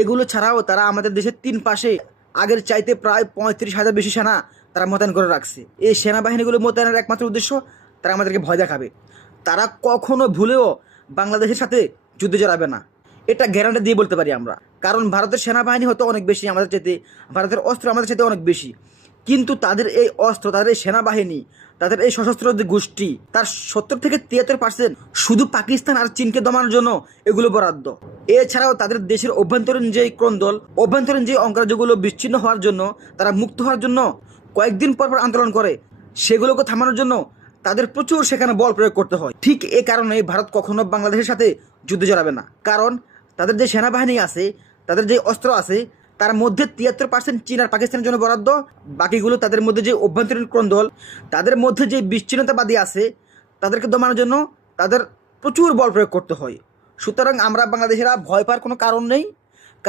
এগুলো ছাড়াও তারা আমাদের দেশের 3 পাশে আগের চাইতে প্রায় 35,000 বেশি সেনা তারা মোতায়েন করে রাখছে। এই সেনাবাহিনীগুলো মোতায়েনের একমাত্র উদ্দেশ্য তারা আমাদেরকে ভয় দেখাবে। তারা কখনো ভুলেও বাংলাদেশের সাথে যুদ্ধে জড়াবে না, এটা গ্যারান্টি দিয়ে বলতে পারি আমরা। কারণ ভারতের সেনাবাহিনী হয়তো অনেক বেশি আমাদের চাইতে, ভারতের অস্ত্র আমাদের চাইতে অনেক বেশি, কিন্তু তাদের এই অস্ত্র, তাদের এই সেনাবাহিনী, তাদের এই সশস্ত্র যে গোষ্ঠী, তার 70-73% শুধু পাকিস্তান আর চীনকে দমানোর জন্য এগুলো বরাদ্দ। এছাড়াও তাদের দেশের অভ্যন্তরীণ যে ক্রন্দল, অভ্যন্তরীণ যে অঙ্গরাজ্যগুলো বিচ্ছিন্ন হওয়ার জন্য, তারা মুক্ত হওয়ার জন্য কয়েকদিন পর পর আন্দোলন করে, সেগুলোকে থামানোর জন্য তাদের প্রচুর সেখানে বল প্রয়োগ করতে হয়। ঠিক এ কারণে ভারত কখনো বাংলাদেশের সাথে যুদ্ধে জড়াবে না। কারণ তাদের যে সেনাবাহিনী আছে, তাদের যে অস্ত্র আছে, তার মধ্যে 73% চীন আর পাকিস্তানের জন্য বরাদ্দ। বাকিগুলো তাদের মধ্যে যে অভ্যন্তরীণ ক্রন্দল, তাদের মধ্যে যে বিচ্ছিন্নতাবাদী আছে, তাদেরকে দমানোর জন্য তাদের প্রচুর বল প্রয়োগ করতে হয়। সুতরাং আমরা বাংলাদেশিরা ভয় পাওয়ার কোনো কারণ নেই।